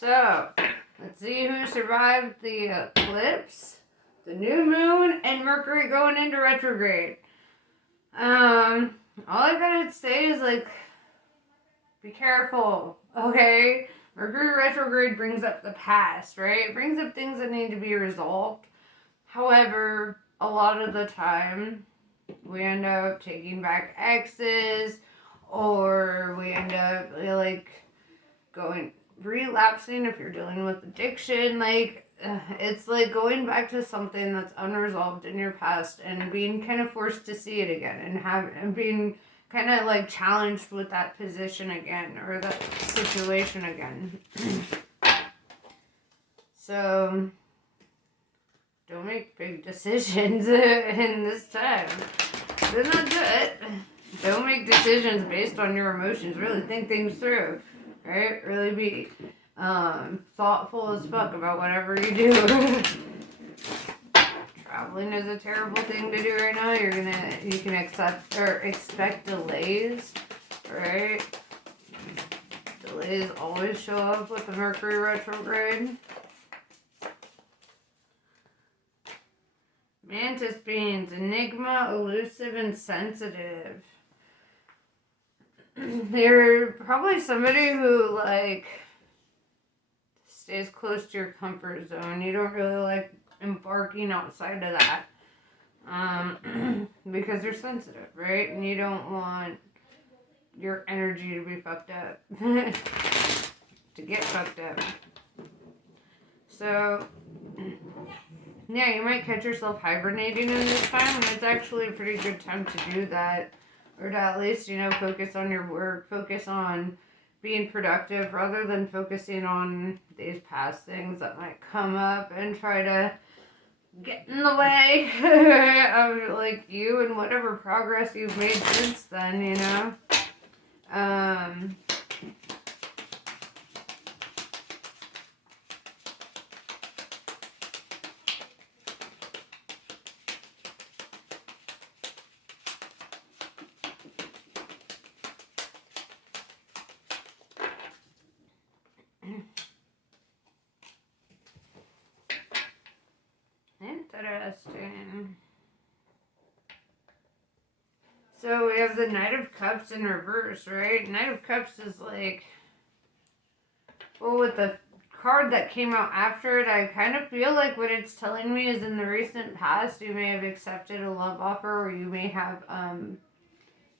So, let's see who survived the eclipse, the new moon, and Mercury going into retrograde. All I gotta say is, like, be careful, okay? Mercury retrograde brings up the past, right? It brings up things that need to be resolved. However, a lot of the time, we end up taking back exes, or we end up, like, relapsing if you're dealing with addiction. Like, it's like going back to something that's unresolved in your past and being kind of forced to see it again and being kind of like challenged with that position again or that situation again. So don't make big decisions in this time. Do not do it. Don't make decisions based on your emotions. Really think things through. Right? Really be thoughtful as fuck about whatever you do. Traveling is a terrible thing to do right now. You can expect delays, right? Delays always show up with the Mercury retrograde. Mantis beings, enigma, elusive, and sensitive. They're probably somebody who, like, stays close to your comfort zone. You don't really like embarking outside of that. Because they're sensitive, right? And you don't want your energy to be fucked up. To get fucked up. So, yeah, you might catch yourself hibernating in this time, and it's actually a pretty good time to do that. Or to at least, focus on your work, focus on being productive rather than focusing on these past things that might come up and try to get in the way of, like, you and whatever progress you've made since then, Interesting. So we have the Knight of Cups in reverse, right? Knight of Cups is like, well, with the card that came out after it, I kind of feel like what it's telling me is in the recent past, you may have accepted a love offer, or you may have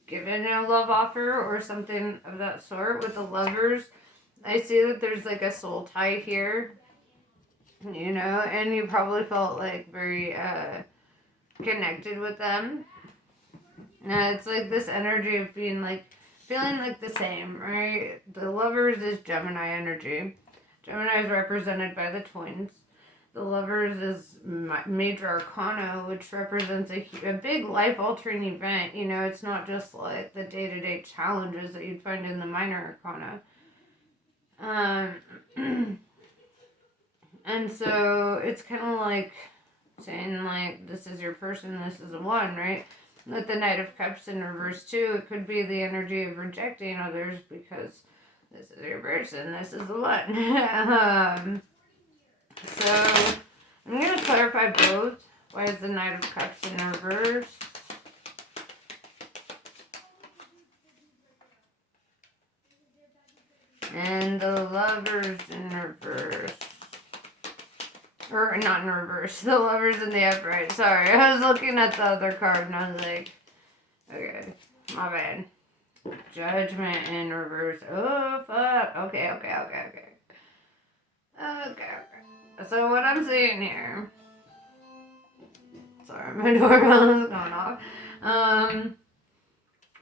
given a love offer or something of that sort. With the Lovers, I see that there's like a soul tie here, and you probably felt like very connected with them. It's like this energy of being like, feeling like the same, right? The Lovers is Gemini energy. Gemini is represented by the twins. The Lovers is major arcana, which represents a big life-altering event. It's not just like the day-to-day challenges that you'd find in the minor arcana. And so it's kind of like saying, like, this is your person, this is the one, right? With the Knight of Cups in reverse, too, it could be the energy of rejecting others because this is your person, this is the one. So, I'm going to clarify both. Why is the Knight of Cups in reverse? And the Lovers in reverse. Or, not in reverse. The Lovers in the upright. Sorry, I was looking at the other card and I was like, okay, my bad. Judgment in reverse. Oh, fuck. Okay. So what I'm seeing here. Sorry, my doorbell is going off.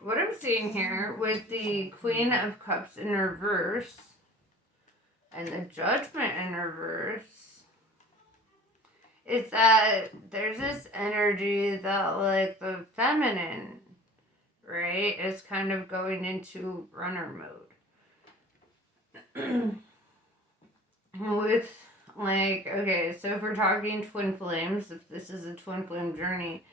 What I'm seeing here with the Queen of Cups in reverse and the Judgment in reverse is that there's this energy that, like, the feminine, right, is kind of going into runner mode. With, like, okay, so if we're talking twin flames, if this is a twin flame journey,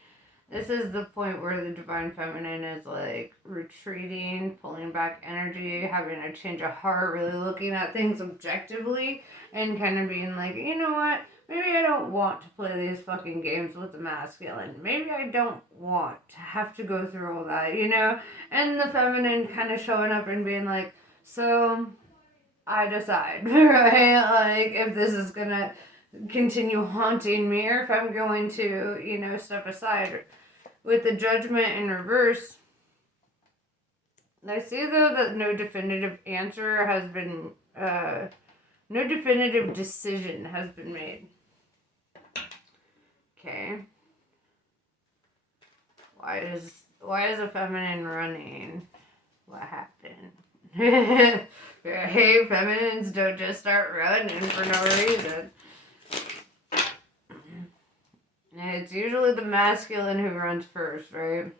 This is the point where the divine feminine is like retreating, pulling back energy, having a change of heart, really looking at things objectively, and kind of being like, you know what? Maybe I don't want to play these fucking games with the masculine. Maybe I don't want to have to go through all that, you know? And the feminine kind of showing up and being like, so I decide, right? Like, if this is gonna continue haunting me or if I'm going to, you know, step aside. With the judgment in reverse, I see though that no definitive answer has been, no definitive decision has been made. Okay. Why is a feminine running? What happened? Hey, feminines don't just start running for no reason. It's usually the masculine who runs first, right?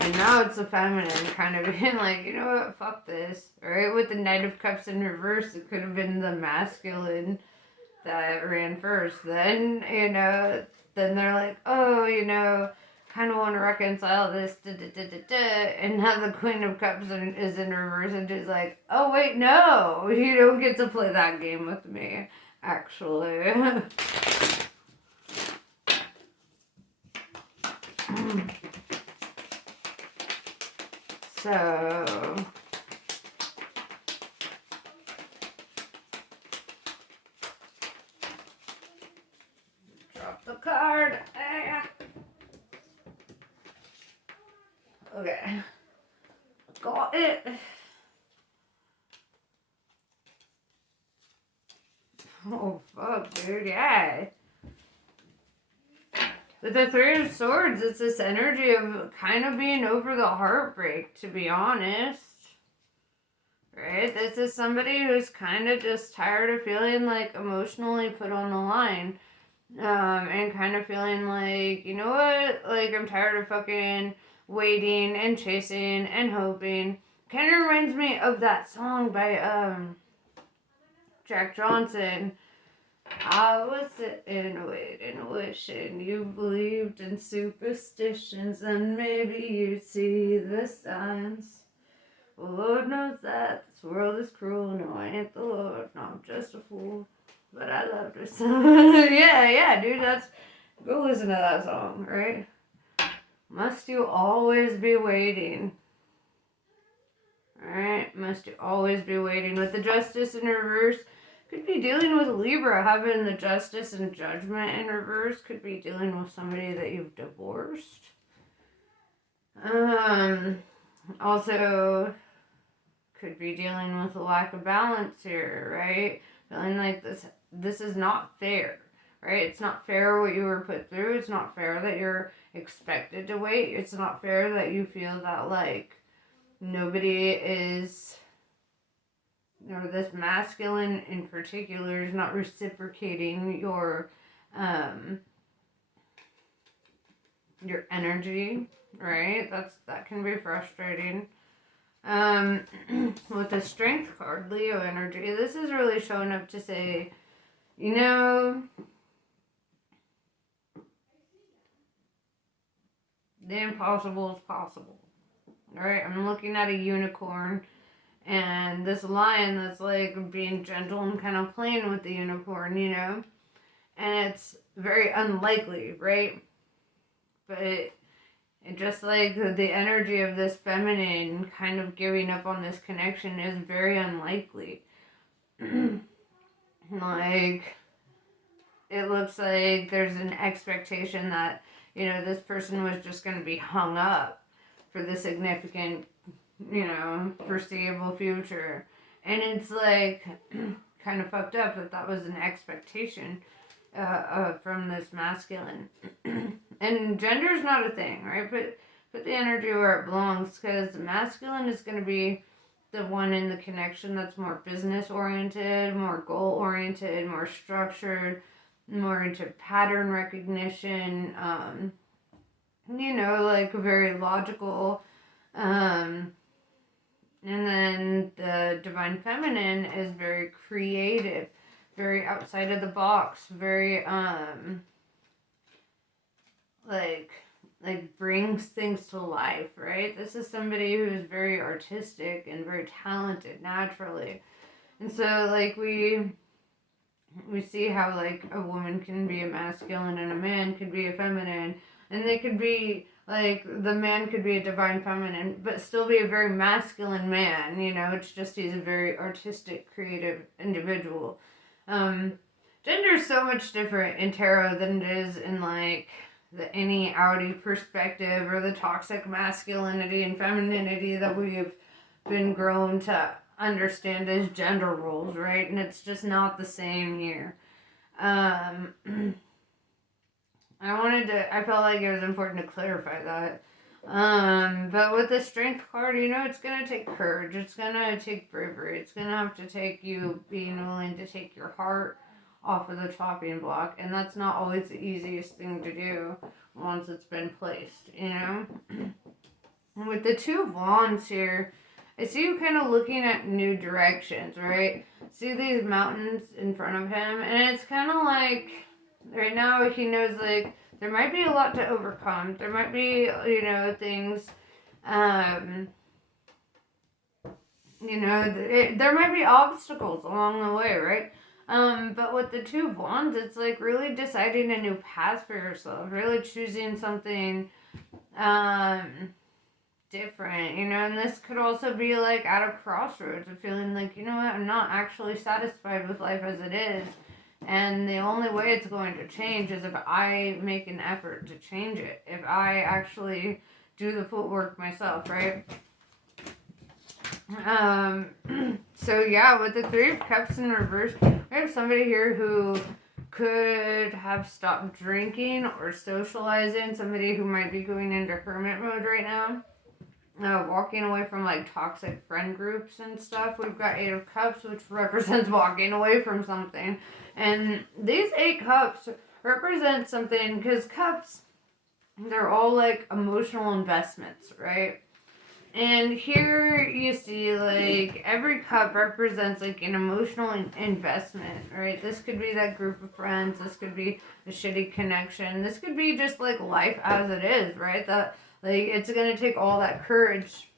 And now it's the feminine kind of being like, you know what, fuck this, right? With the Knight of Cups in reverse, it could have been the masculine that ran first. Then, you know, then they're like, oh, you know, kind of want to reconcile this, and now the Queen of Cups is in reverse, and she's like, oh, wait, no, you don't get to play that game with me, actually. So, drop the card. Okay. Got it. Oh, fuck, dude, yeah. With the Three of Swords, it's this energy of kind of being over the heartbreak, to be honest. Right? This is somebody who's kind of just tired of feeling like emotionally put on the line. And kind of feeling like, you know what? Like, I'm tired of fucking waiting and chasing and hoping. Kind of reminds me of that song by, Jack Johnson. I was sitting, waiting, wishing you believed in superstitions, and maybe you'd see the signs. Well, Lord knows that this world is cruel. No, I ain't the Lord. No, I'm just a fool. But I loved her so. yeah, dude. Go listen to that song, right? Must you always be waiting? Alright, must you always be waiting? With the Justice in reverse, could be dealing with Libra, having the Justice and Judgment in reverse. Could be dealing with somebody that you've divorced. Also, could be dealing with a lack of balance here, right? Feeling like this is not fair, right? It's not fair what you were put through. It's not fair that you're expected to wait. It's not fair that you feel that, like, nobody is, or this masculine in particular is not reciprocating your energy, right? That can be frustrating. With the Strength card, Leo energy, this is really showing up to say, you know, the impossible is possible. Alright, I'm looking at a unicorn and this lion that's like being gentle and kind of playing with the unicorn, you know? And it's very unlikely, right? But it just like the energy of this feminine kind of giving up on this connection is very unlikely. Like, it looks like there's an expectation that, you know, this person was just going to be hung up for the significant, you know, foreseeable future. And it's like kind of fucked up that was an expectation from this masculine. And gender's not a thing, right? Put the energy where it belongs, because the masculine is going to be the one in the connection that's more business oriented, more goal oriented, more structured, more into pattern recognition, you know, like very logical. And then the divine feminine is very creative, very outside of the box, very like brings things to life, right? This is somebody who's very artistic and very talented naturally. And so like we see how like a woman can be a masculine and a man could be a feminine, and they could be like the man could be a divine feminine but still be a very masculine man, you know. It's just he's a very artistic creative individual. um Gender is so much different in tarot than it is in like the any outie perspective or the toxic masculinity and femininity that we've been grown to understand as gender roles, right? And it's just not the same here. Um, I felt like it was important to clarify that. But with the strength card, you know, it's gonna take courage. It's gonna take bravery. It's gonna have to take you being willing to take your heart off of the chopping block, and that's not always the easiest thing to do once it's been placed, you know. With the two of wands here, I see you kind of looking at new directions, right? See these mountains in front of him, and it's kind of like right now he knows like there might be a lot to overcome. There might be, you know, things, um, you know, there might be obstacles along the way, right? But with the two of wands, it's like really deciding a new path for yourself, really choosing something, different, you know. And this could also be like at a crossroads of feeling like, you know what, I'm not actually satisfied with life as it is, and the only way it's going to change is if I make an effort to change it, if I actually do the footwork myself, right? um so yeah, with the Three of Cups in reverse, we have somebody here who could have stopped drinking or socializing, somebody who might be going into hermit mode right now, walking away from like toxic friend groups and stuff. We've got Eight of Cups, which represents walking away from something. And these 8 cups represent something because cups, they're all like emotional investments, right? And here you see like every cup represents like an emotional investment, right? This could be that group of friends. This could be a shitty connection. This could be just like life as it is, right? That like it's gonna take all that courage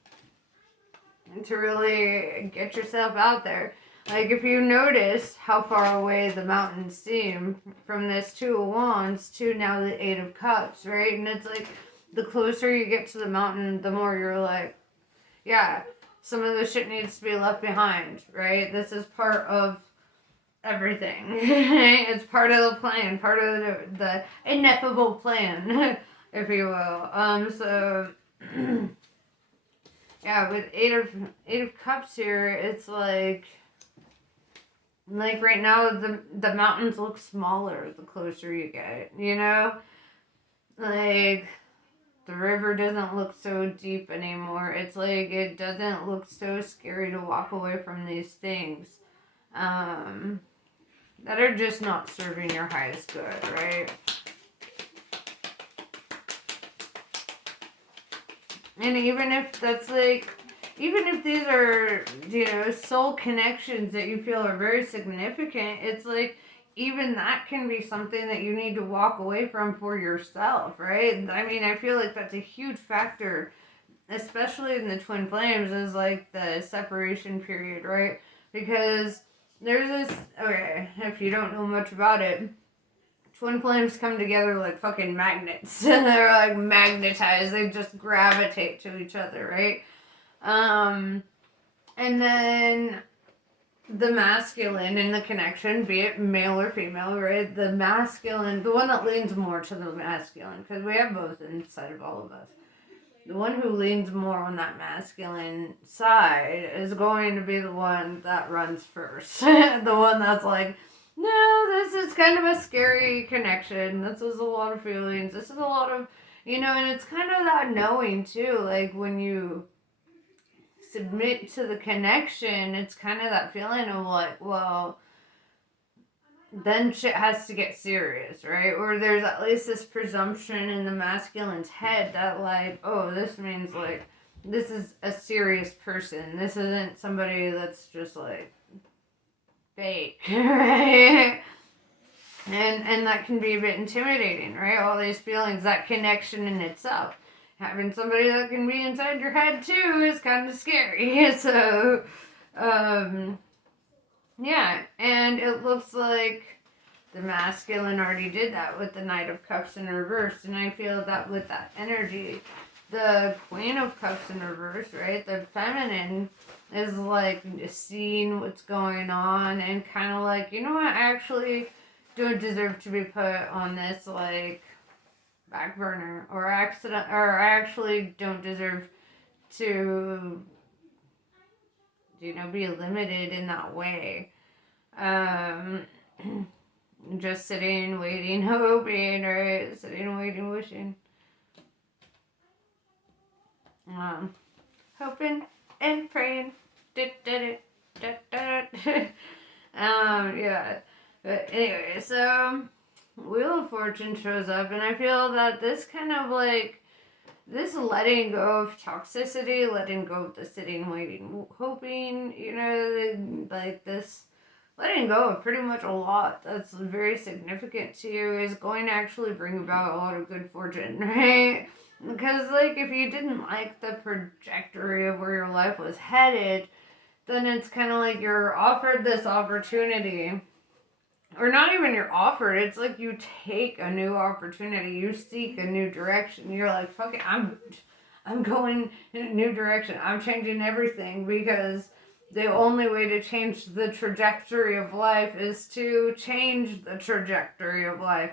to really get yourself out there. Like if you notice how far away the mountains seem from this Two of Wands to now the Eight of Cups, right? And it's like the closer you get to the mountain, the more you're like, yeah, some of the shit needs to be left behind, right? This is part of everything. It's part of the plan, part of the ineffable plan, if you will. So yeah, with eight of cups here, it's like right now the mountains look smaller the closer you get, you know? Like the river doesn't look so deep anymore. It's like it doesn't look so scary to walk away from these things that are just not serving your highest good, right? And even if that's like, even if these are, you know, soul connections that you feel are very significant, it's like even that can be something that you need to walk away from for yourself, right? I mean, I feel like that's a huge factor, especially in the twin flames, is like the separation period, right? Because there's this, okay, if you don't know much about it, twin flames come together like fucking magnets. They're like magnetized. They just gravitate to each other, right? And then the masculine in the connection, be it male or female, right? The masculine, the one that leans more to the masculine, because we have both inside of all of us. The one who leans more on that masculine side is going to be the one that runs first. The one that's like, no, this is kind of a scary connection. This is a lot of feelings. This is a lot of, you know, and it's kind of that knowing too. Like when you submit to the connection, it's kind of that feeling of like, well, then shit has to get serious, right? Or there's at least this presumption in the masculine's head that like, oh, this means like, this is a serious person. This isn't somebody that's just like fake, right? And that can be a bit intimidating, right? All these feelings, that connection in itself. Having somebody that can be inside your head too is kind of scary. So, yeah, and it looks like the masculine already did that with the Knight of Cups in reverse, and I feel that with that energy, the Queen of Cups in reverse, right? The feminine is like seeing what's going on and kind of like, you know what, I actually don't deserve to be put on this like back burner or accident, or I actually don't deserve to, be limited in that way. Just sitting, waiting, hoping, right? Sitting, waiting, wishing. Hoping and praying. Yeah. But anyway, so Wheel of Fortune shows up, and I feel that this kind of like this letting go of toxicity, letting go of the sitting, waiting, hoping, like this letting go of pretty much a lot that's very significant to you is going to actually bring about a lot of good fortune, right? Because, like, if you didn't like the trajectory of where your life was headed, then it's kind of like you're offered this opportunity. Or not even you're offered, it's like you take a new opportunity, you seek a new direction. You're like, fuck it, I'm going in a new direction. I'm changing everything because the only way to change the trajectory of life is to change the trajectory of life.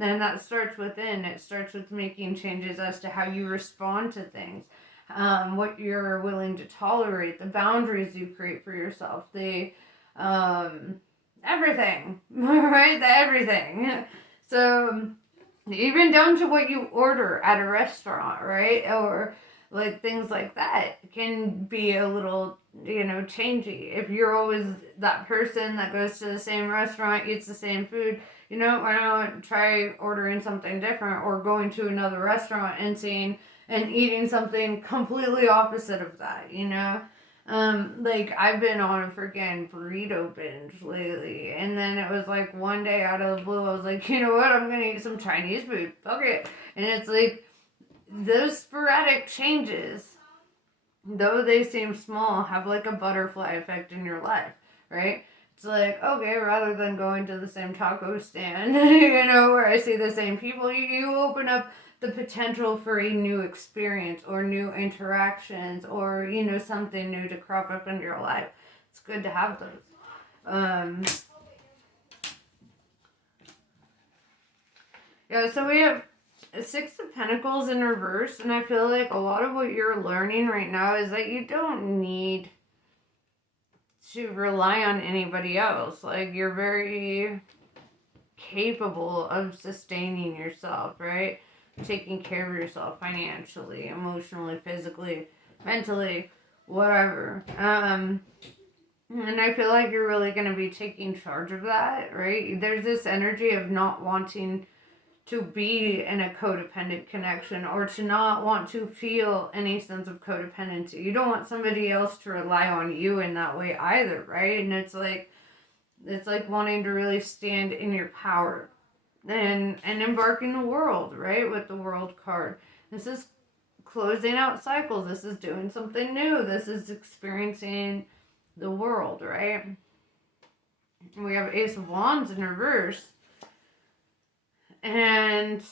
And that starts within. It starts with making changes as to how you respond to things, what you're willing to tolerate, the boundaries you create for yourself, the everything, right? The everything. So even down to what you order at a restaurant, right? Or like things like that can be a little, changey. If you're always that person that goes to the same restaurant, eats the same food, why not try ordering something different or going to another restaurant and seeing and eating something completely opposite of that, like I've been on a freaking burrito binge lately, and then it was like one day out of the blue, I was like, you know what, I'm gonna eat some Chinese food. Fuck it. And it's like those sporadic changes, though they seem small, have like a butterfly effect in your life, right? It's like, okay, rather than going to the same taco stand, where I see the same people, you open up the potential for a new experience or new interactions or, something new to crop up in your life. It's good to have those. Yeah, so we have Six of Pentacles in reverse, and I feel like a lot of what you're learning right now is that you don't need to rely on anybody else. Like, you're very capable of sustaining yourself, right? Taking care of yourself financially, emotionally, physically, mentally, whatever. And I feel like you're really going to be taking charge of that, right? There's this energy of not wanting to be in a codependent connection or to not want to feel any sense of codependency. You don't want somebody else to rely on you in that way either, right? And it's like wanting to really stand in your power and embarking the world, right? With the World card. This is closing out cycles. This is doing something new. This is experiencing the world, right? We have Ace of Wands in reverse. And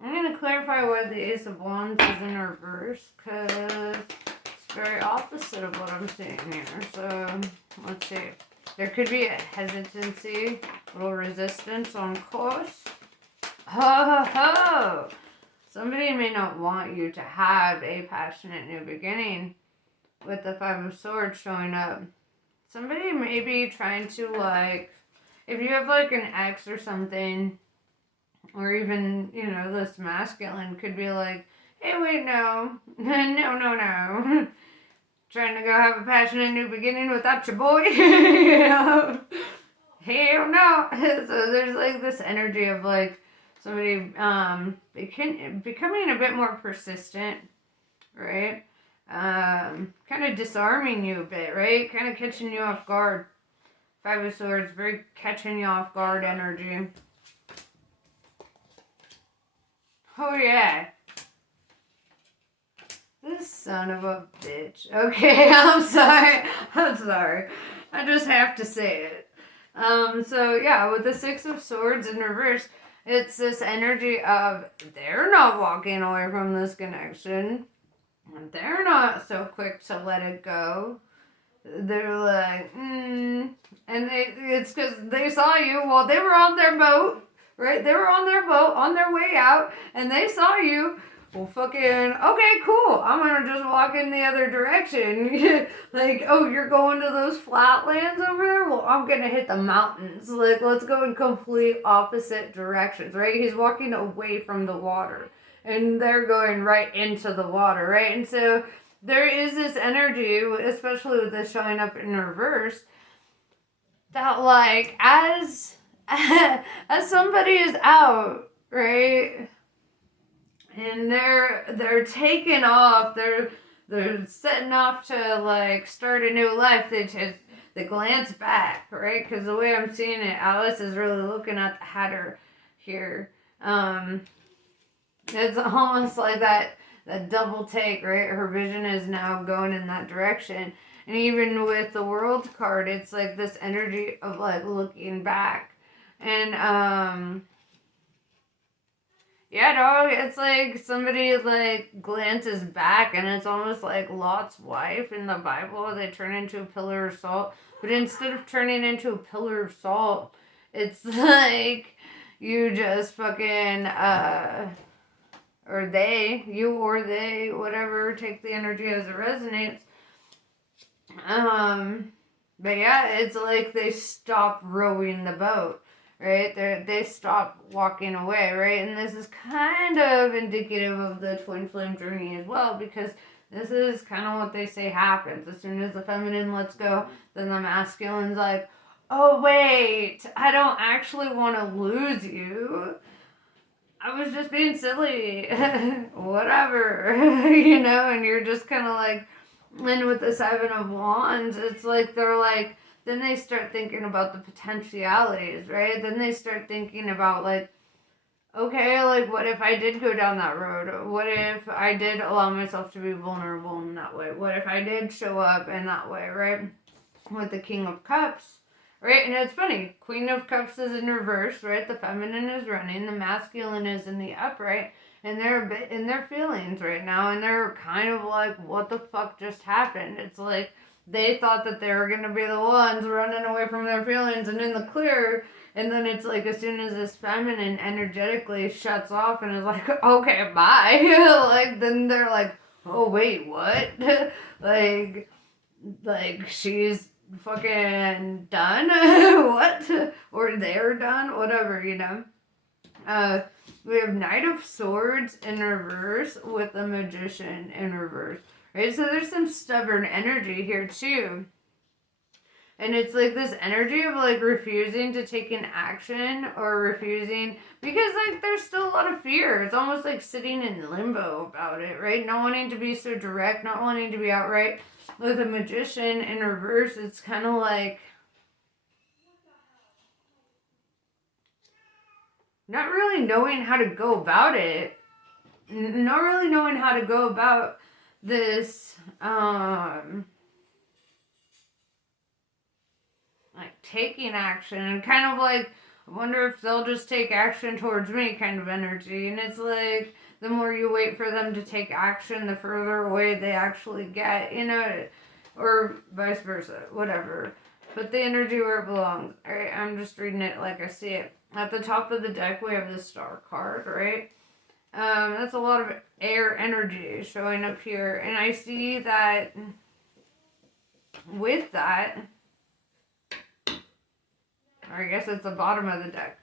I'm going to clarify why the Ace of Wands is in reverse, because it's very opposite of what I'm seeing here. So, let's see. There could be a hesitancy, a little resistance on course. Ho, ho, ho! Somebody may not want you to have a passionate new beginning with the Five of Swords showing up. Somebody may be trying to, like, if you have, like, an ex or something, or even, this masculine could be like, hey, wait, no. no. Trying to go have a passionate new beginning without your boy. Hell no. So there's, like, this energy of, like, somebody becoming a bit more persistent, right? kind of disarming you a bit, right? Kind of catching you off guard. Five of Swords, very catching you off guard energy. Oh yeah. This son of a bitch. Okay, I'm sorry. I'm sorry. I just have to say it. So yeah, with the Six of Swords in reverse, it's this energy of they're not walking away from this connection. They're not so quick to let it go. They're like, and it's because they saw you while they were on their boat, right? They were on their boat on their way out, and they saw you. Well, fucking, okay, cool. I'm gonna just walk in the other direction. Like, oh, you're going to those flatlands over there? Well, I'm gonna hit the mountains. Like, let's go in complete opposite directions, right? He's walking away from the water, and they're going right into the water, right? And so there is this energy, especially with this showing up in reverse, that like as as somebody is out, right? And they're taking off, they're setting off to like start a new life. They glance back, right? Because the way I'm seeing it, Alice is really looking at the Hatter here. It's almost like that double take, right? Her vision is now going in that direction. And even with the World card, it's like this energy of like looking back. And yeah, dog, it's like somebody like glances back and it's almost like Lot's wife in the Bible. They turn into a pillar of salt. But instead of turning into a pillar of salt, it's like you just fucking or they, you or they, whatever, take the energy as it resonates. But yeah, it's like they stop rowing the boat, right? They stop walking away, right? And this is kind of indicative of the twin flame journey as well, because this is kind of what they say happens. As soon as the feminine lets go, then the masculine's like, oh wait, I don't actually want to lose you. I was just being silly. Whatever. And you're just kind of like, and with the Seven of Wands, it's like they're like, then they start thinking about the potentialities, right? Then they start thinking about like, okay, like what if I did go down that road? What if I did allow myself to be vulnerable in that way? What if I did show up in that way, right? With the King of Cups. Right, and it's funny. Queen of Cups is in reverse, right? The feminine is running, the masculine is in the upright, and they're a bit in their feelings right now, and they're kind of like, what the fuck just happened? It's like they thought that they were gonna be the ones running away from their feelings and in the clear, and then it's like as soon as this feminine energetically shuts off and is like, okay, bye, like then they're like, oh wait, what? like she's fucking done. What? Or they're done, whatever. We have Knight of Swords in reverse with the Magician in reverse, right? So there's some stubborn energy here too, and it's like this energy of like refusing to take an action or refusing because like there's still a lot of fear. It's almost like sitting in limbo about it, right? Not wanting to be so direct, not wanting to be outright. With a Magician in reverse, it's kind of like not really knowing how to go about it. Not really knowing how to go about this, like taking action and kind of like, I wonder if they'll just take action towards me kind of energy. And it's like, the more you wait for them to take action, the further away they actually get, or vice versa, whatever. Put the energy where it belongs. Alright, I'm just reading it like I see it. At the top of the deck, we have the Star card, right? That's a lot of air energy showing up here. And I see that with that, or I guess it's the bottom of the deck.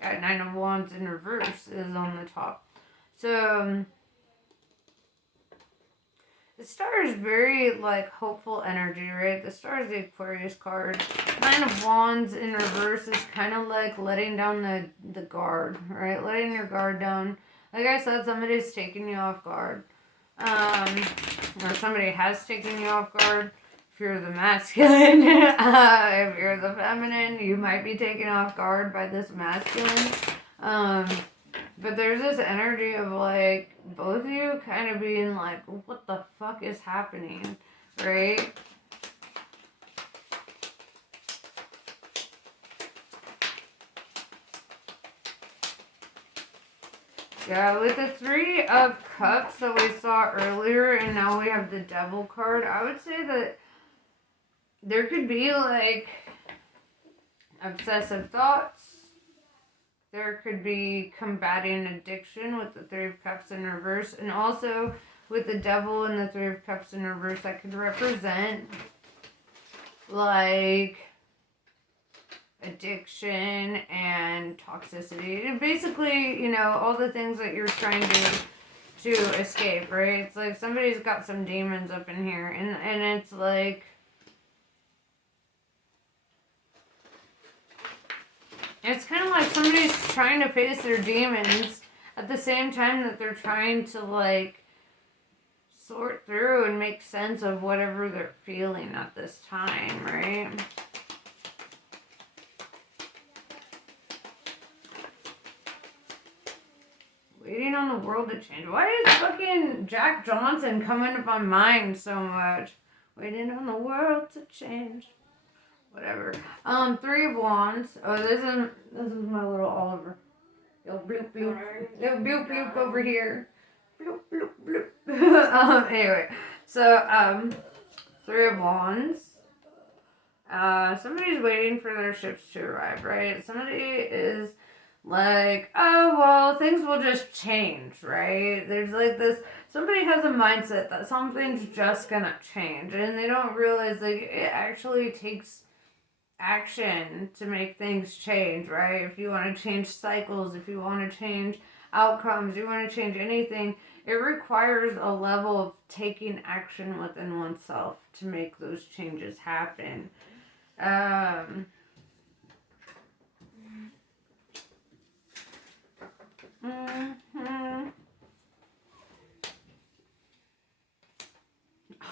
Got Nine of Wands in reverse is on the top. So, the Star is very, like, hopeful energy, right? The Star is the Aquarius card. Nine of Wands in reverse is kind of like letting down the guard, right? Letting your guard down. Like I said, somebody's taking you off guard. Or somebody has taken you off guard. If you're the masculine, if you're the feminine, you might be taken off guard by this masculine. But there's this energy of like both of you kind of being like, what the fuck is happening, right? Yeah, with the Three of Cups that we saw earlier, and now we have the Devil card, I would say that there could be like obsessive thoughts. There could be combating addiction with the Three of Cups in reverse, and also with the Devil and the Three of Cups in reverse, that could represent like addiction and toxicity. Basically, you know, all the things that you're trying to escape, right? It's like somebody's got some demons up in here, and it's like it's kind of like somebody's trying to face their demons at the same time that they're trying to like sort through and make sense of whatever they're feeling at this time, right? Waiting on the world to change. Why is fucking Jack Johnson coming up on mine so much? Waiting on the world to change. Whatever. Three of Wands. Oh, this is my little Oliver. Yo, bloop bloop. Yo, bloop bloop over here. Bloop bloop bloop. Anyway, so Three of Wands. Somebody's waiting for their ships to arrive, right? Somebody is like, oh, well, things will just change, right? There's like this, somebody has a mindset that something's just gonna change, and they don't realize like it actually takes action to make things change, right? If you want to change cycles, if you want to change outcomes, you want to change anything, it requires a level of taking action within oneself to make those changes happen.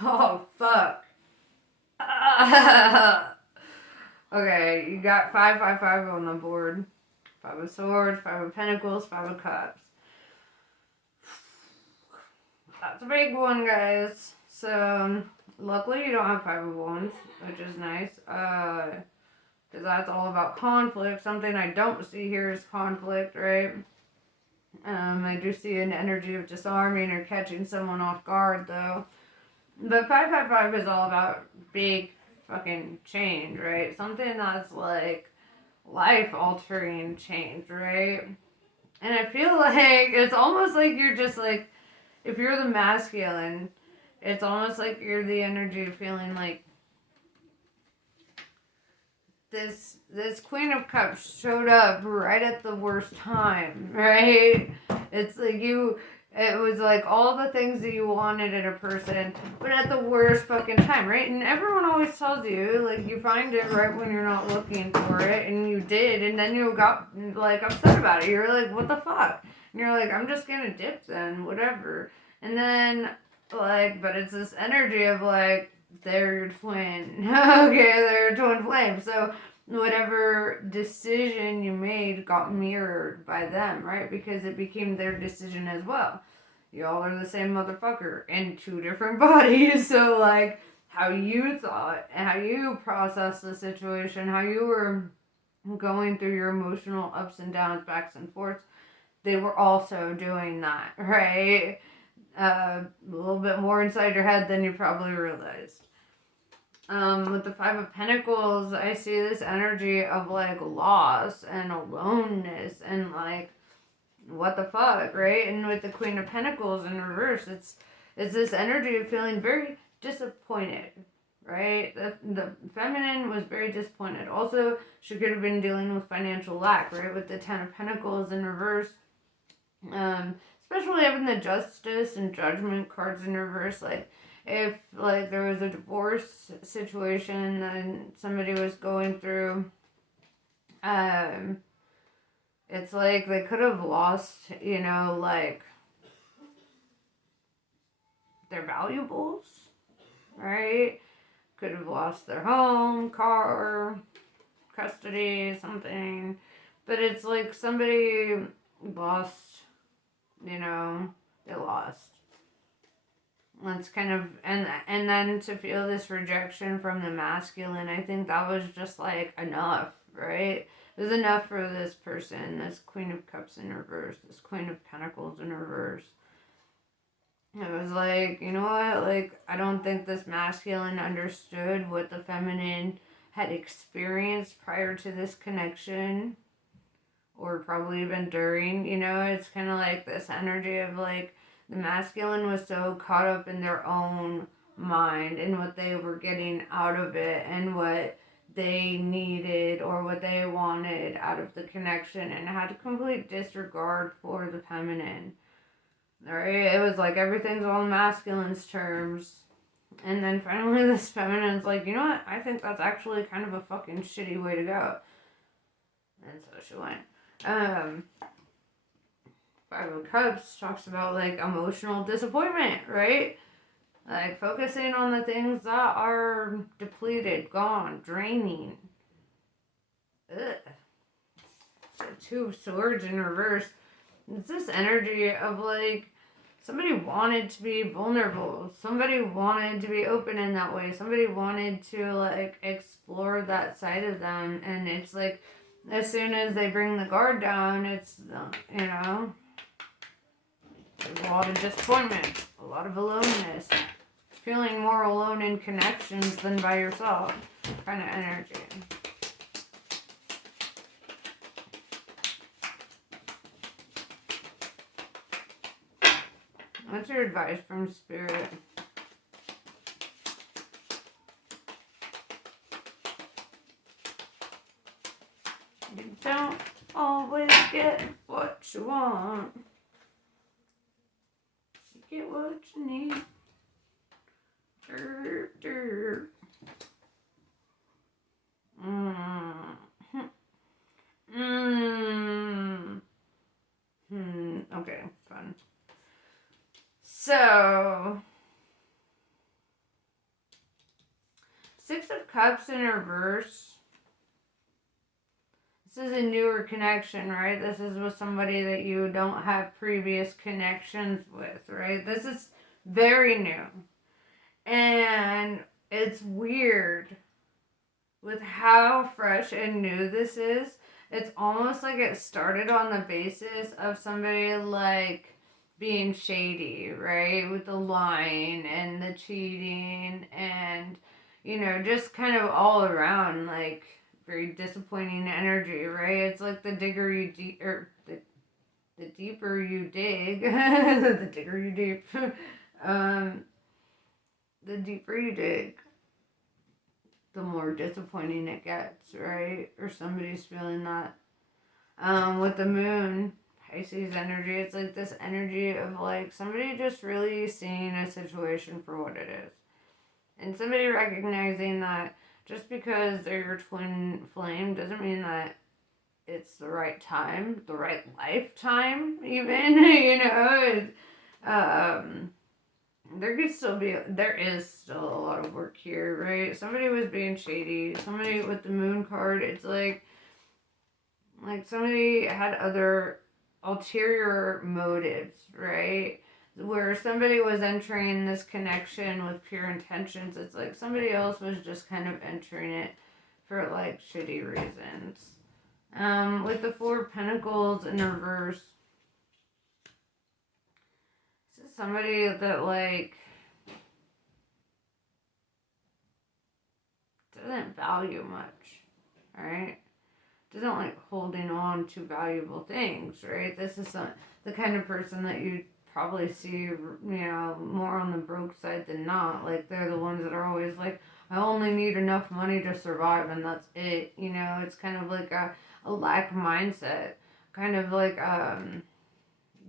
Oh, fuck. Okay, you got 5 on the board. 5 of Swords, 5 of Pentacles, 5 of Cups. That's a big one, guys. So, luckily you don't have 5 of Wands, which is nice. Because that's all about conflict. Something I don't see here is conflict, right? I do see an energy of disarming or catching someone off guard, though. But 5 is all about big fucking change, right? Something that's like life-altering change, right? And I feel like it's almost like you're just like, if you're the masculine, it's almost like you're the energy of feeling like this Queen of Cups showed up right at the worst time, right? It's like it was like all the things that you wanted in a person, but at the worst fucking time, right? And everyone always tells you, like, you find it right when you're not looking for it, and you did, and then you got, like, upset about it. You're like, what the fuck? And you're like, I'm just gonna dip then, whatever. And then, like, but it's this energy of, like, they're your twin. Okay, they're your twin flame. So whatever decision you made got mirrored by them, right? Because it became their decision as well. Y'all are the same motherfucker in 2 different bodies. So, like, how you thought and how you processed the situation, how you were going through your emotional ups and downs, backs and forths, they were also doing that, right? A little bit more inside your head than you probably realized. With the 5 of Pentacles, I see this energy of like loss and aloneness and like, what the fuck, right? And with the Queen of Pentacles in reverse, it's this energy of feeling very disappointed, right? The feminine was very disappointed. Also, she could have been dealing with financial lack, right? With the 10 of Pentacles in reverse. Especially having the Justice and Judgment cards in reverse, like, if like there was a divorce situation and somebody was going through, it's like they could have lost, you know, like their valuables, right? Could have lost their home, car, custody, something. But it's like somebody lost, you know, they lost. That's kind of, and then to feel this rejection from the masculine, I think that was just like enough, right? It was enough for this person, this Queen of Cups in reverse, this Queen of Pentacles in reverse. It was like, you know what, like, I don't think this masculine understood what the feminine had experienced prior to this connection, or probably even during, you know. It's kind of like this energy of like, the masculine was so caught up in their own mind and what they were getting out of it and what they needed or what they wanted out of the connection, and had a complete disregard for the feminine. Alright, it was like everything's on masculine's terms. And then finally this feminine's like, you know what? I think that's actually kind of a fucking shitty way to go. And so she went. Five of Cups talks about like emotional disappointment, right? Like focusing on the things that are depleted, gone, draining. Ugh. The Two of Swords in reverse. It's this energy of like, somebody wanted to be vulnerable. Somebody wanted to be open in that way. Somebody wanted to like explore that side of them. And it's like, as soon as they bring the guard down, it's, you know, there's a lot of disappointment, a lot of aloneness. Feeling more alone in connections than by yourself kind of energy. What's your advice from Spirit? You don't always get what you want. You get what you need. Okay, fun. So, Six of Cups in reverse. This is a newer connection, right? This is with somebody that you don't have previous connections with, right? This is very new. And it's weird with how fresh and new this is. It's almost like it started on the basis of somebody like being shady, right? With the lying and the cheating and, you know, just kind of all around like very disappointing energy, right? It's like the digger you or the deeper you dig, the digger you deep. The deeper you dig, the more disappointing it gets, right? Or somebody's feeling that. With the moon, Pisces energy, it's like this energy of like somebody just really seeing a situation for what it is. And somebody recognizing that just because they're your twin flame doesn't mean that it's the right time, the right lifetime, even, you know. There is still a lot of work here, right? Somebody was being shady. Somebody with the moon card, it's like somebody had other ulterior motives, right? Where somebody was entering this connection with pure intentions. It's like somebody else was just kind of entering it for like shitty reasons. With the Four of Pentacles in reverse, this is somebody that like doesn't value much, right? Doesn't like holding on to valuable things, right? This is the kind of person that you probably see, you know, more on the broke side than not. Like they're the ones that are always like, I only need enough money to survive and that's it. You know, it's kind of like a lack mindset, kind of like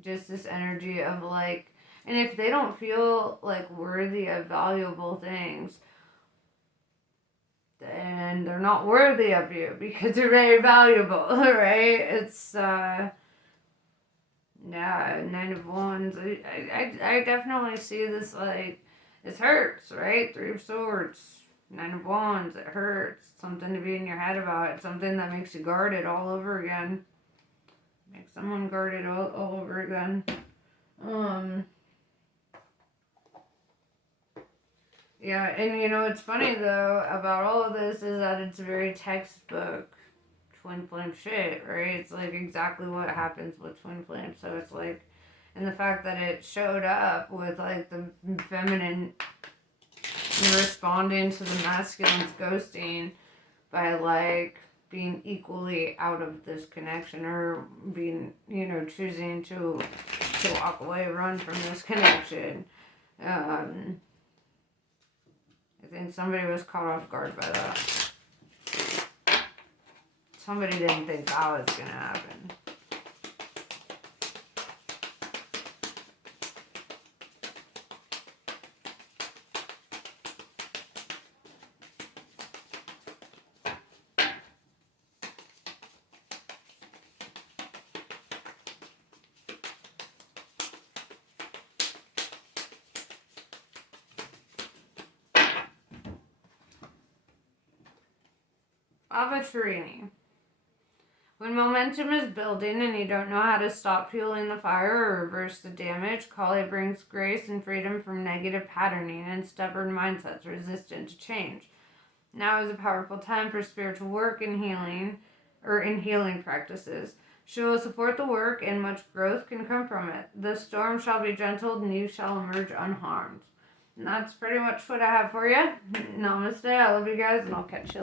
just this energy of like, and if they don't feel like worthy of valuable things, then they're not worthy of you because you're very valuable, right? It's Yeah, Nine of Wands. I definitely see this like, it hurts, right? Three of Swords, Nine of Wands, it hurts. Something to be in your head about. It's something that makes you guarded all over again. Makes someone guarded all over again. Yeah, and you know, it's funny though about all of this is that it's very textbook twin flame shit, right? It's like exactly what happens with twin flame. So it's like, and the fact that it showed up with like the feminine responding to the masculine's ghosting by like being equally out of this connection or being, you know, choosing to walk away, run from this connection. I think somebody was caught off guard by that. Somebody didn't think that was gonna happen. Aventurini. When momentum is building and you don't know how to stop fueling the fire or reverse the damage, Kali brings grace and freedom from negative patterning and stubborn mindsets resistant to change. Now is a powerful time for spiritual work and healing, or in healing practices. She will support the work and much growth can come from it. The storm shall be gentled and you shall emerge unharmed. And that's pretty much what I have for you. Namaste. I love you guys and I'll catch you later.